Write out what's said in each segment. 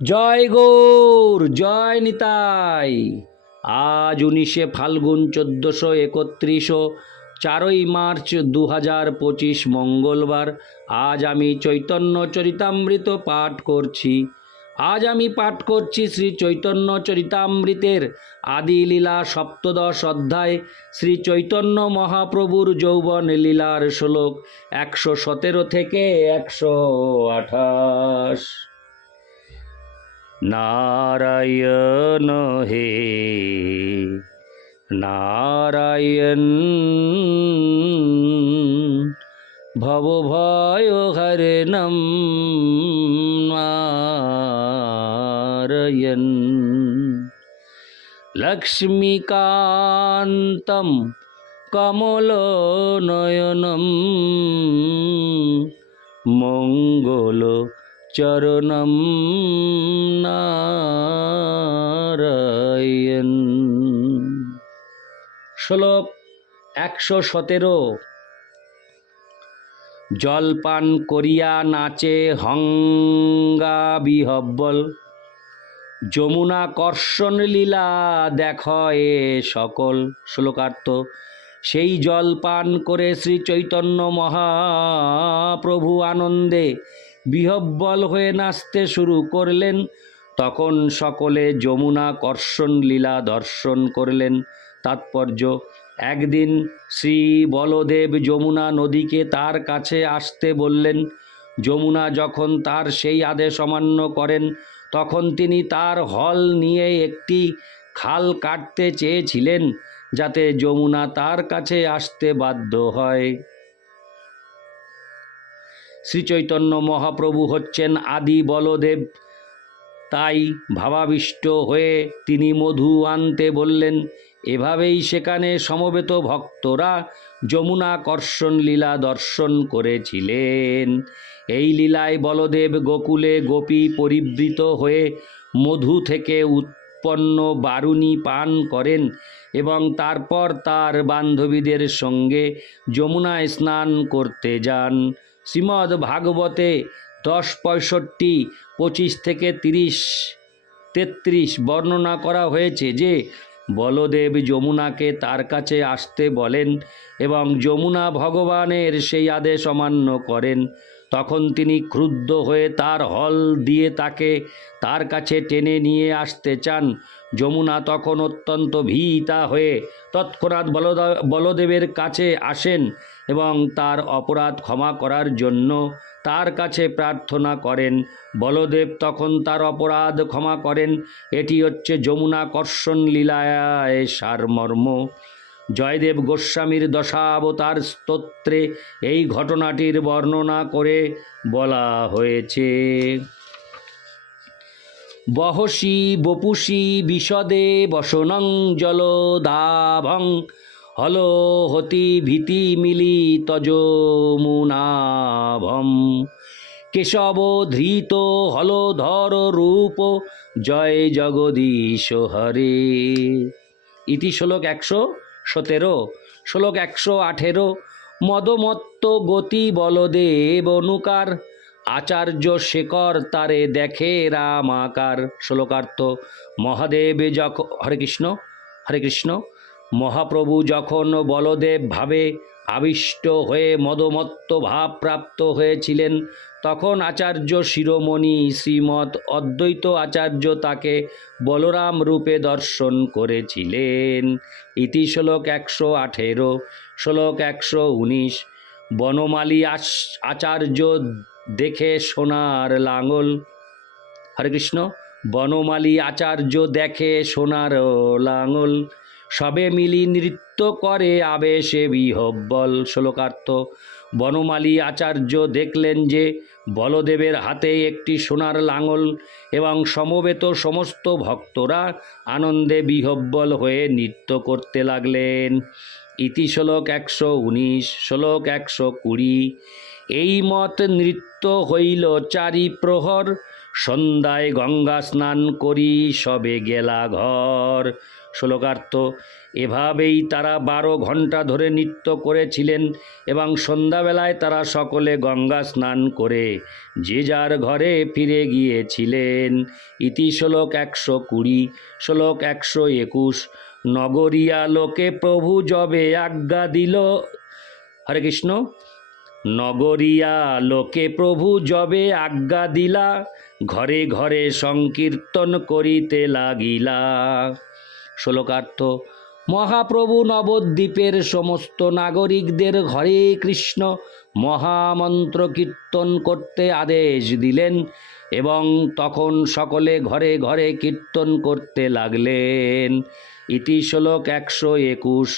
জয় গৌর, জয় নিতাই। আজ উনিশে ফাল্গুন চোদ্দোশো একত্রিশ চারই মার্চ দু হাজার পঁচিশ মঙ্গলবার, আজ আমি চৈতন্য চরিতামৃত পাঠ করছি। আজ আমি পাঠ করছি শ্রী চৈতন্য চরিতামৃতের আদি লীলা সপ্তদশ অধ্যায়, শ্রী চৈতন্য মহাপ্রভুর যৌবন লীলার শ্লোক একশো সতেরো থেকে একশো আঠাশ। নারায়ণ হে। নারায়ণ ভব ভয় হরে নম নারায়ণ। লক্ষ্মীকান্তম কমল নয়নম মঙ্গল চরণম নারায়ণ শ্লোক একশো সতেরো। জলপান করিয়া নাচে হঙ্গা বিহব্বল। যমুনা কর্ষণ লীলা দেখ এ সকল। শ্লোকার্থ, সেই জল পান করে শ্রী চৈতন্য মহাপ্রভু আনন্দে বিহব্বল হয়ে নাচতে শুরু করলেন। তখন সকলে যমুনা কর্ষণ লীলা দর্শন করলেন। তাৎপর্য, একদিন শ্রী বলদেব যমুনা নদীকে তার কাছে আসতে বললেন। যমুনা যখন তার সেই আদেশ অমান্য করেন, তখন তিনি তার হল নিয়ে একটি খাল কাটতে চেয়েছিলেন, যাতে যমুনা তার কাছে আসতে বাধ্য হয়। শ্রীচৈতন্য মহাপ্রভু হচ্ছেন আদি বলদেব। তাই ভাবাবিষ্ট হয়ে তিনি মধু আনতে বললেন, এভাবেই সেখানে সমবেত ভক্তরা যমুনা কর্ষণ লীলা দর্শন করেছিলেন। এই লীলায় বলদেব গোকুলে গোপী পরিবৃত হয়ে মধু থেকে উৎপন্ন বারুণী পান করেন এবং তারপর তার বান্ধবীদের সঙ্গে যমুনায় স্নান করতে যান। শ্রীমদ্ ভাগবতে দশ পঁয়ষট্টি, পঁচিশ থেকে তিরিশ, তেত্রিশ বর্ণনা করা হয়েছে যে, বলদেব যমুনাকে তার কাছে আসতে বলেন এবং যমুনা ভগবানের সেই আদেশ অমান্য করেন। তখন তিনি ক্রুদ্ধ হয়ে তার হল দিয়ে তাকে তার কাছে টেনে নিয়ে আসতে চান। যমুনা তখন অত্যন্ত ভীতা হয়ে তৎক্ষণাৎ বলদা, বলদেবের কাছে আসেন। এবং তার অপরাধ ক্ষমা করার জন্য তার কাছে প্রার্থনা করেন। বলদেব তখন তার অপরাধ ক্ষমা করেন। এটি হচ্ছে যমুনা কর্ষণ লীলায় সারমর্ম। জয়দেব গোস্বামীর দশাবতার স্তোত্রে এই ঘটনাটির বর্ণনা করে বলা হয়েছে। বহসি বপুষি বিশদে বসনং জলদাভং হল হতি ভীতি মিলি তজমুনাভম কেশব ধৃত হলধর রূপ, জয় জগদীশ হরে। ইতি শ্লোক একশো সতেরো, শ্লোক একশো আঠেরো, মদমত্ত গতি বলদেব অনুকার, আচার্য শেখর তারে দেখে রামাকার শ্লোকার্থ, মহাদেব যখন হরে কৃষ্ণ হরে কৃষ্ণ। মহাপ্রভু যখন বলদেব ভাবে আবিষ্ট হয়ে মদমত্ত ভাব প্রাপ্ত হয়েছিলেন, তখন আচার্য শিরোমণি শ্রীমৎ অদ্বৈত আচার্য তাকে বলরাম রূপে দর্শন করেছিলেন। ইতি শ্লোক একশো আঠেরো, শ্লোক একশো উনিশ, বনমালী আচার্য দেখে সোনার লাঙল। হরে কৃষ্ণ, বনমালী আচার্য দেখে সোনার লাঙল। সবে মিলি নৃত্য করে আবেশে বিহব্বল শ্লোকার্থ। বনমালী আচার্য দেখলেন যে বলদেবের হাতে একটি সোনার লাঙল এবং সমবেত সমস্ত ভক্তরা আনন্দে বিহব্বল হয়ে নৃত্য করতে লাগলেন। ইতি শ্লোক একশো উনিশ, শ্লোক একশো কুড়ি। এই মত নৃত্য হইল চারি প্রহর সন্ধ্যায় গঙ্গা স্নান করি, সবে গেলা ঘর। শ্লোকার্থ, এভাবেই তারা বারো ঘণ্টা ধরে নৃত্য করেছিলেন এবং সন্ধ্যাবেলায় তারা সকলে গঙ্গা স্নান করে যে যার ঘরে ফিরে গিয়েছিলেন। ইতি শ্লোক একশো কুড়ি, শ্লোক একশো একুশ, নগরিয়া লোকে প্রভু যবে আজ্ঞা দিল। হরে কৃষ্ণ, নগরিয়া লোকে প্রভু যবে আজ্ঞা দিলা, ঘরে ঘরে সংকীর্তন করিতে লাগিলা। শ্লোকার্থ, মহাপ্রভু নবদ্বীপের সমস্ত নাগরিকদের ঘরে কৃষ্ণ মহামন্ত্র কীর্তন করতে আদেশ দিলেন এবং তখন সকলে ঘরে ঘরে কীর্তন করতে লাগলেন। ইতি শ্লোক একশো একুশ,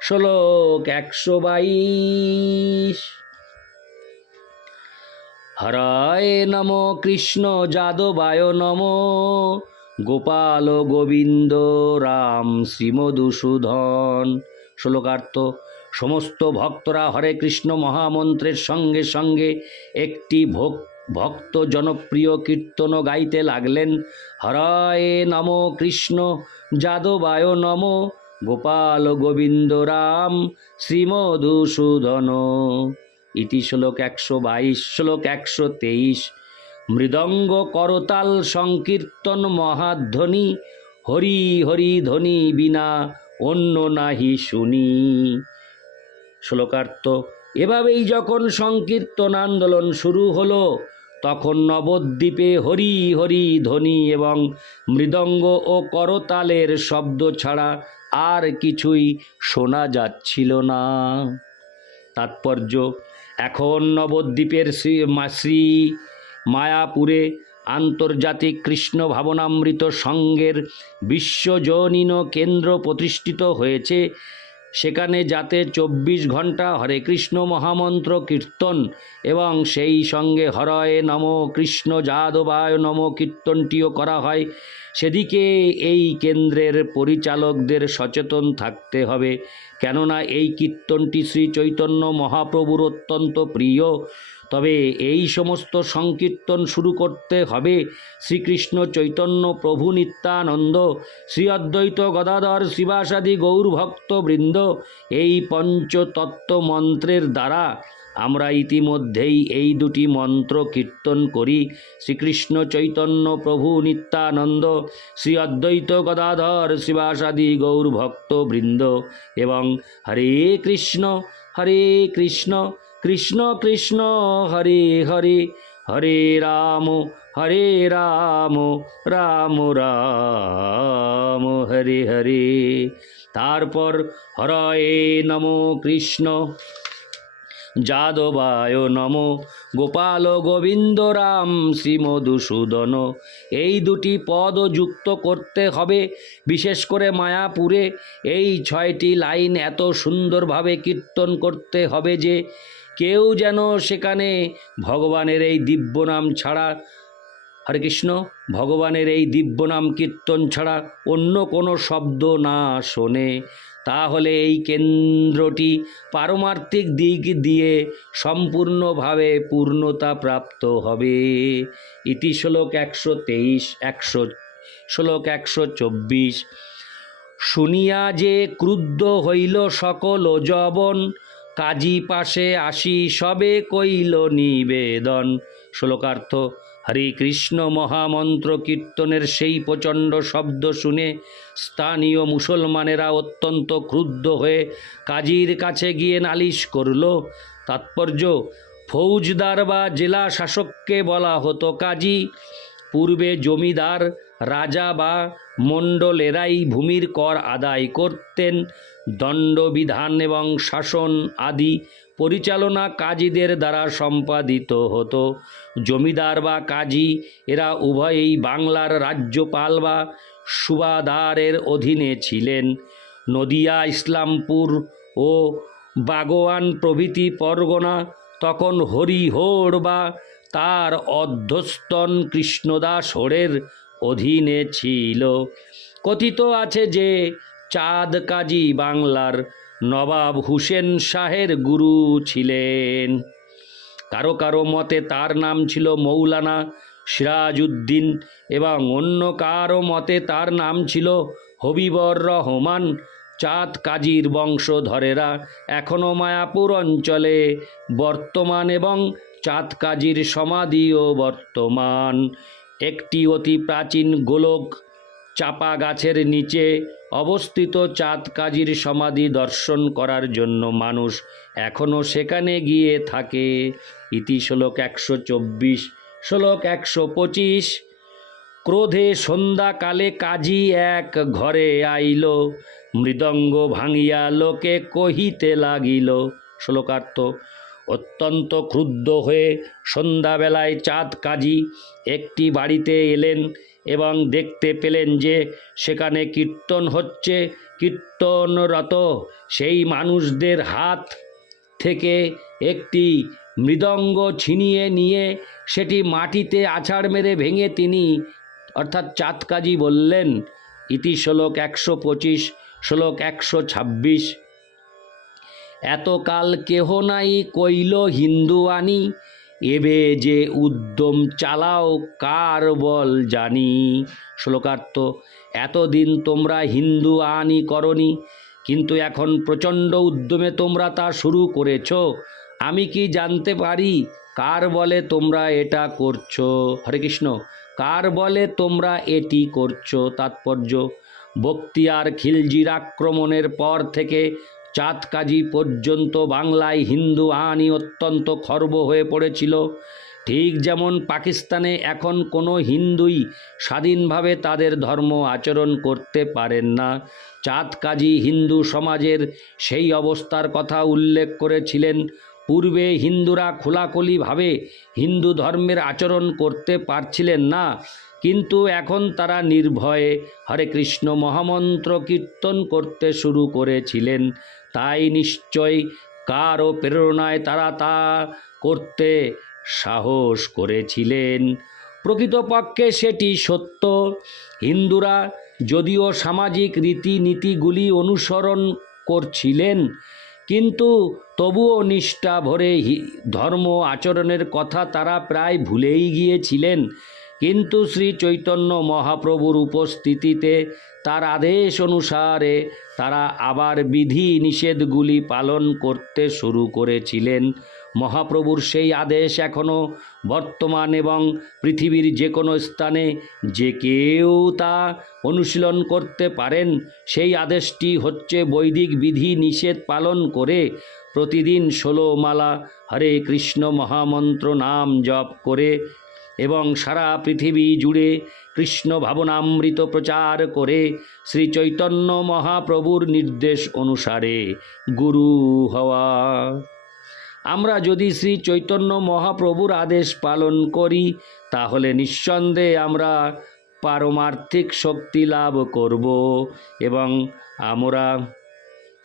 শ্লোক একশো বাইশ। হরায় নম কৃষ্ণ যাদবায় নম গোপাল গোবিন্দ রাম শ্রীমধুসূধন শ্লোকার্থ, সমস্ত ভক্তরা হরে কৃষ্ণ মহামন্ত্রের সঙ্গে সঙ্গে একটি ভোক ভক্ত জনপ্রিয় কীর্তন গাইতে লাগলেন। হরায় নম কৃষ্ণ, যাদবায় নম। গোপাল গোবিন্দ রাম শ্রীমধুসূদন। ইতি শ্লোক একশো বাইশ, শ্লোক একশো তেইশ। মৃদঙ্গ করতাল সংকীর্তন মহাধ্বনি, হরি হরি ধ্বনি বিনা অন্য নাহি শুনি। শ্লোকার্থ, এভাবেই যখন সংকীর্তন আন্দোলন শুরু হলো, তখন নবদ্বীপে হরি হরি ধ্বনি এবং মৃদঙ্গ ও করতালের শব্দ ছাড়া আর কিছুই শোনা যাচ্ছিল না। তাৎপর্য, এখন নবদ্বীপের শ্রী শ্রী মায়াপুরে আন্তর্জাতিক কৃষ্ণ ভাবনামৃত সংঘের বিশ্বজনীন কেন্দ্র প্রতিষ্ঠিত হয়েছে। সেখানে যাতে চব্বিশ ঘণ্টা হরে কৃষ্ণ মহামন্ত্র কীর্তন এবং সেই সঙ্গে হরয়ে নম কৃষ্ণ যাদবায় নম কীর্তনটিও করা হয়। সেদিকে এই কেন্দ্রের পরিচালকদের সচেতন থাকতে হবে। কেননা এই কীর্তনটি শ্রী চৈতন্য মহাপ্রভুর অত্যন্ত প্রিয়। তবে এই সমস্ত সংকীর্তন শুরু করতে হবে শ্রীকৃষ্ণ চৈতন্য প্রভু নিত্যানন্দ, শ্রী অদ্বৈত গদাধর শিবাসাদি গৌরভক্ত বৃন্দ এই পঞ্চতত্ত্ব মন্ত্রের দ্বারা আমরা ইতিমধ্যেই এই দুটি মন্ত্র কীর্তন করি। শ্রীকৃষ্ণ চৈতন্য প্রভু নিত্যানন্দ, শ্রী অদ্বৈত গদাধর শিবাসাদি গৌরভক্ত বৃন্দ এবং হরে কৃষ্ণ হরে কৃষ্ণ কৃষ্ণ কৃষ্ণ হরে হরে হরে রাম হরে রাম রাম রাম, হরে হরে। তারপর হরয়ে নম কৃষ্ণ। যাদবায় নম। গোপাল গোবিন্দ রাম শ্রীমধুসূদন। এই দুটি পদ যুক্ত করতে হবে। বিশেষ করে মায়াপুরে এই ছয়টি লাইন এত সুন্দরভাবে কীর্তন করতে হবে যে কেউ যেন সেখানে ভগবানের এই দিব্য নাম ছাড়া, হরে কৃষ্ণ, ভগবানের এই দিব্য নাম কীর্তন ছাড়া অন্য কোনো শব্দ না শোনে। তাহলে এই কেন্দ্রটি পারমার্থিক দিক দিয়ে সম্পূর্ণভাবে পূর্ণতা প্রাপ্ত হবে। ইতি শ্লোক একশো তেইশ, একশো, শ্লোক একশো চব্বিশ। শুনিয়া যে ক্রুদ্ধ হইল সকল জবন কাজী পাশে আসি সবে কইল নিবেদন। শ্লোকার্থ, হরে কৃষ্ণ, মহামন্ত্র কীর্তনের সেই প্রচণ্ড শব্দ শুনে স্থানীয় মুসলমানেরা অত্যন্ত ক্রুদ্ধ হয়ে কাজীর কাছে গিয়ে নালিশ করল, তাৎপর্য, ফৌজদার বা জেলা শাসককে বলা হতো কাজী। পূর্বে জমিদার, রাজা বা মণ্ডলেরাই ভূমির কর আদায় করতেন। দণ্ডবিধান এবং শাসন আদি পরিচালনা কাজীদের দ্বারা সম্পাদিত হতো। জমিদার বা কাজী, এরা উভয়েই বাংলার রাজ্যপাল বা সুবাদারের অধীনে ছিলেন। নদিয়া, ইসলামপুর ও বাগোয়ান প্রভৃতি পরগনা তখন হরিহোড় বা তার অধ্যস্তন কৃষ্ণদাস হোড়ের অধীনে ছিল। কথিত আছে যে চাঁদ কাজী বাংলার নবাব হুসেন শাহের গুরু ছিলেন। কারও কারও মতে তার নাম ছিল মৌলানা সিরাজউদ্দিন এবং অন্য কারও মতে তার নাম ছিল হবিবর রহমান। চাঁদ কাজীর বংশধরেরা এখনও মায়াপুর অঞ্চলে বর্তমান এবং চাঁদ কাজীর সমাধিও বর্তমান। একটি অতি প্রাচীন গোলক চাপা গাছের নিচে অবস্থিত চাঁদ কাজীর সমাধি দর্শন করার জন্য মানুষ এখনও সেখানে গিয়ে থাকে। ইতি শ্লোক একশো চব্বিশ, শ্লোক একশো পঁচিশ। ক্রোধে সন্ধ্যাকালে কাজী এক ঘরে আইল, মৃদঙ্গ ভাঙিয়া লোকে কহিতে লাগিল, শ্লোকার্থ, অত্যন্ত ক্রুদ্ধ হয়ে সন্ধ্যাবেলায় চাঁদ কাজী একটি বাড়িতে এলেন। এবং দেখতে পেলেন যে সেখানে কীর্তন হচ্ছে, কীর্তনরত সেই মানুষদের হাত থেকে একটি মৃদঙ্গ ছিনিয়ে নিয়ে সেটি মাটিতে আছাড় মেরে ভেঙে তিনি অর্থাৎ চাঁদকাজি বললেন, ইতি শ্লোক একশো পঁচিশ, শ্লোক একশো ছাব্বিশ। এতকাল কেহ নাই কইল হিন্দু আনি এবে যে উদ্যম চালাও কার বল জানি। শ্লোকার্থ, এতদিন তোমরা হিন্দু আনি করনি, কিন্তু এখন প্রচণ্ড উদ্যমে তোমরা তা শুরু করেছ। আমি কি জানতে পারি কার বলে তোমরা এটা করছ? হরে কৃষ্ণ, কার বলে তোমরা এটি করছ? তাৎপর্য বক্তিয়ার খিলজির আক্রমণের পর থেকে চাঁদকাজি পর্যন্ত বাংলায় হিন্দু আইনি অত্যন্ত খর্ব হয়ে পড়েছিল। ঠিক যেমন পাকিস্তানে এখন কোনো হিন্দুই স্বাধীনভাবে তাদের ধর্ম আচরণ করতে পারেন না। চাঁদকাজি হিন্দু সমাজের সেই অবস্থার কথা উল্লেখ করেছিলেন, পূর্বে হিন্দুরা খোলাখুলিভাবে হিন্দু ধর্মের আচরণ করতে পারছিলেন না। কিন্তু এখন তারা নির্ভয়ে হরে কৃষ্ণ মহামন্ত্র কীর্তন করতে শুরু করেছিলেন। তাই নিশ্চয় কারও প্রেরণায় তারা তা করতে সাহস করেছিলেন। প্রকৃতপক্ষে সেটি সত্য। হিন্দুরা যদিও সামাজিক রীতিনীতিগুলি অনুসরণ করছিলেন, কিন্তু তবুও নিষ্ঠা ভরে ধর্ম আচরণের কথা তারা প্রায় ভুলেই গিয়েছিলেন। কিন্তু শ্রী চৈতন্য মহাপ্রভুর উপস্থিতিতে তার আদেশ অনুসারে তারা আবার বিধি নিষেধগুলি পালন করতে শুরু করেছিলেন। মহাপ্রভুর সেই আদেশ এখনও বর্তমান এবং পৃথিবীর যে কোনো স্থানে যে কেউ তা অনুশীলন করতে পারেন, সেই আদেশটি হচ্ছে বৈদিক বিধি নিষেধ পালন করে প্রতিদিন ষোলো মালা হরে কৃষ্ণ মহামন্ত্র নাম জপ করে এবং সারা পৃথিবী জুড়ে কৃষ্ণ ভাবনামৃত প্রচার করে শ্রী চৈতন্য মহাপ্রভুর নির্দেশ অনুসারে গুরু হওয়া। আমরা যদি শ্রী চৈতন্য মহাপ্রভুর আদেশ পালন করি, তাহলে নিঃসন্দেহে আমরা পারমার্থিক শক্তি লাভ করব এবং আমরা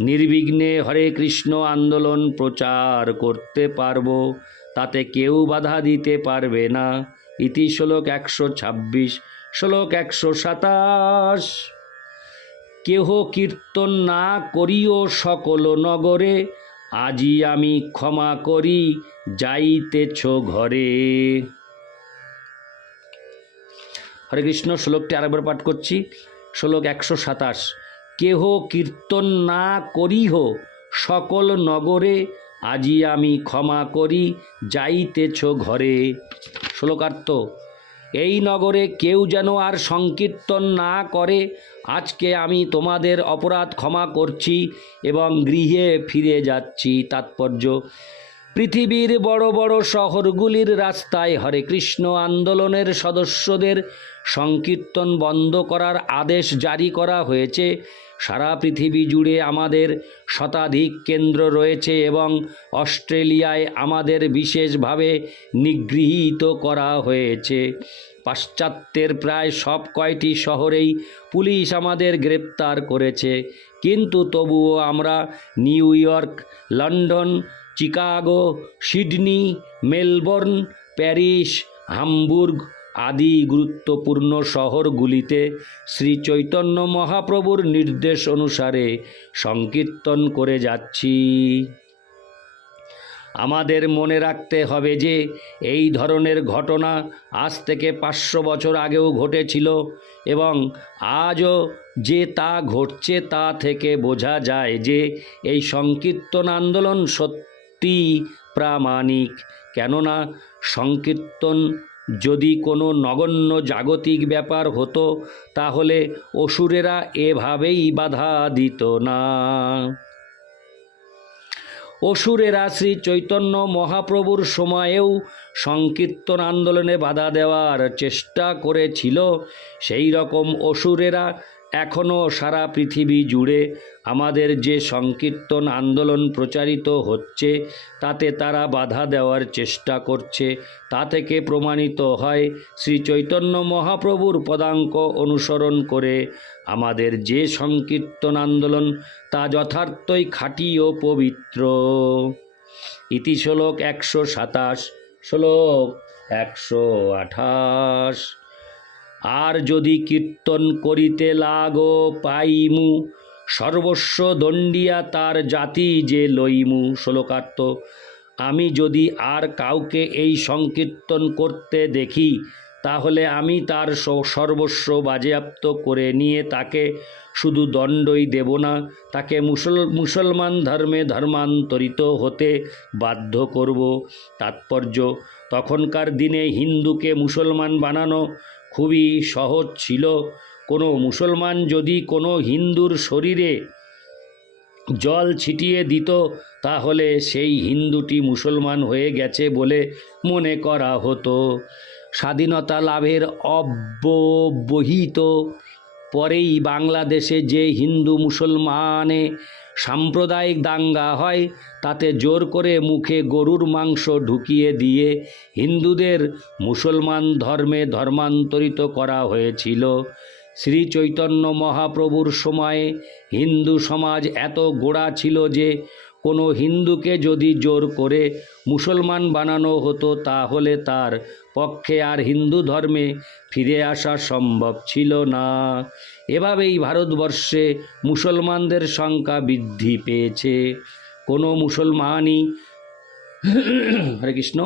নির্বিঘ্নে হরে কৃষ্ণ আন্দোলন প্রচার করতে পারব, তাতে কেউ বাধা দিতে পারবে না। ইতি শ্লোক একশো ছাব্বিশ, শ্লোক একশো সাতাশ। কেহ কীর্তন না করিও সকল নগরে, আজি আমি ক্ষমা করি, যাইতেছ ঘরে। হরে কৃষ্ণ, শ্লোকটি আরেকবার পাঠ করছি। শ্লোক একশো সাতাশ, কেহ কীর্তন না করিহ সকল নগরে, আজি আমি ক্ষমা করি, যাইতেছ ঘরে। শ্লোকার্থ, এই নগরে কেউ যেন আর সংকীর্তন না করে, আজকে আমি তোমাদের অপরাধ ক্ষমা করছি এবং গৃহে ফিরে যাচ্ছি। তাৎপর্য পৃথিবীর বড় বড় শহরগুলির রাস্তায় হরে কৃষ্ণ আন্দোলনের সদস্যদের সংকীর্তন বন্ধ করার আদেশ জারি করা হয়েছে। সারা পৃথিবী জুড়ে আমাদের শতাধিক কেন্দ্র রয়েছে এবং অস্ট্রেলিয়ায় আমাদের বিশেষভাবে নিগৃহীত করা হয়েছে। পাশ্চাত্যের প্রায় সব কয়টি শহরেই পুলিশ আমাদের গ্রেপ্তার করেছে। কিন্তু তবুও আমরা New York, London Chicago, Sydney, Melbourne, Paris, Hamburg আদি গুরুত্বপূর্ণ শহরগুলিতে শ্রী চৈতন্য মহাপ্রভুর নির্দেশ অনুসারে সংকীর্তন করে যাচ্ছি। আমাদের মনে রাখতে হবে যে, এই ধরনের ঘটনা আজ থেকে পাঁচশো বছর আগেও ঘটেছিল এবং আজও যে তা ঘটছে তা থেকে বোঝা যায় যে, এই সংকীর্তন আন্দোলন সত্যি প্রামাণিক। কেননা সংকীর্তন যদি কোনো নগণ্য জাগতিক ব্যাপার হতো, তাহলে অসুরেরা এভাবেই বাধা দিত না। অসুরেরা শ্রী চৈতন্য মহাপ্রভুর সময়েও সংকীর্তন আন্দোলনে বাধা দেওয়ার চেষ্টা করেছিল। সেই রকম অসুরেরা এখনও সারা পৃথিবী জুড়ে আমাদের যে সংকীর্তন আন্দোলন প্রচারিত হচ্ছে, তাতে তারা বাধা দেওয়ার চেষ্টা করছে। তা থেকে প্রমাণিত হয়, শ্রী চৈতন্য মহাপ্রভুর পদাঙ্ক অনুসরণ করে আমাদের যে সংকীর্তন আন্দোলন, তা যথার্থই খাঁটি ও পবিত্র। ইতি শ্লোক একশো সাতাশ, শ্লোক একশো আঠাশ। আর যদি কীর্তন করিতে লাগো পাইমু, সর্বস্ব দণ্ডিয়া তার জাতি যে লইমু। শ্লোকার্থ, আমি যদি আর কাউকে এই সংকীর্তন করতে দেখি, তাহলে আমি তার সর্বস্ব বাজেয়াপ্ত করে নিয়ে তাকে শুধু দণ্ডই দেব না, তাকে মুসল, মুসলমান ধর্মে ধর্মান্তরিত হতে বাধ্য করব। তাৎপর্য, তখনকার দিনে হিন্দুকে মুসলমান বানানো খুবই সহজ ছিল। কোনো মুসলমান যদি কোনো হিন্দুর শরীরে জল ছিটিয়ে দিত, তাহলে সেই হিন্দুটি মুসলমান হয়ে গেছে বলে মনে করা হতো। স্বাধীনতা লাভের অব্যবহিত। পরেই বাংলাদেশে যে হিন্দু মুসলমানে সাম্প্রদায়িক দাঙ্গা হয়, তাতে জোর করে মুখে গরুর মাংস ঢুকিয়ে দিয়ে হিন্দুদের মুসলমান ধর্মে ধর্মান্তরিত করা হয়েছিল। শ্রী চৈতন্য মহাপ্রভুর সময়ে হিন্দু সমাজ এত গোড়া ছিল যে কোনো হিন্দুকে যদি জোর করে মুসলমান বানানো হতো, তাহলে তার পক্ষে আর হিন্দু ধর্মে ফিরে আসা সম্ভব ছিল না। এভাবেই ভারতবর্ষে মুসলমানদের সংখ্যা বৃদ্ধি পেয়েছে। কোনো মুসলমানই হরে কৃষ্ণ,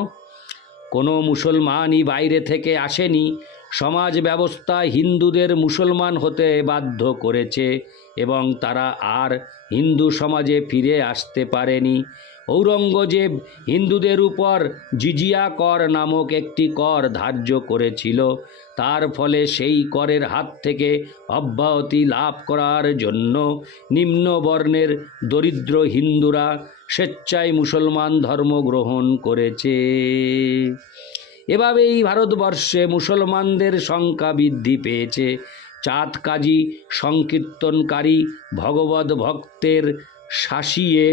কোনো মুসলমানই বাইরে থেকে আসেনি। সমাজ ব্যবস্থা হিন্দুদের মুসলমান হতে বাধ্য করেছে এবং তারা আর হিন্দু সমাজে ফিরে আসতে পারেনি। ঔরঙ্গজেব হিন্দুদের উপর জিজিয়া কর নামক একটি কর ধার্য করেছিল। তার ফলে সেই করের হাত থেকে অব্যাহতি লাভ করার জন্য নিম্ন বর্ণের দরিদ্র হিন্দুরা স্বেচ্ছায় মুসলমান ধর্ম গ্রহণ করেছে। এভাবেই ভারতবর্ষে মুসলমানদের সংখ্যা বৃদ্ধি পেয়েছে। চাঁদ কাজী সংকীর্তনকারী ভগবত ভক্তের শাসিয়ে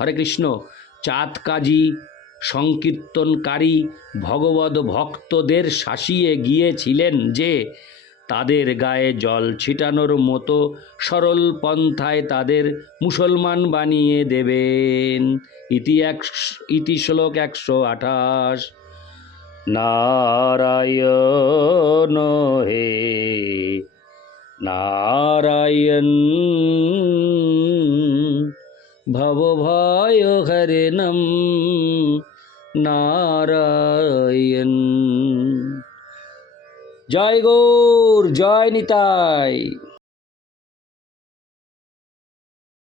হরে কৃষ্ণ। চাঁদ কাজী, সংকীর্তনকারী, ভগবত ভক্তদের শাসিয়ে গিয়েছিলেন যে, তাদের গায়ে জল ছিটানোর মতো সরল পন্থায় তাদের মুসলমান বানিয়ে দেবেন। ইতি এক ইতি শ্লোক একশো আঠাশ। নারায়ণ হে, নারায়ণ। ভবভয় হরে নম নারায়ণ। জয় গৌর জয় নিতাই।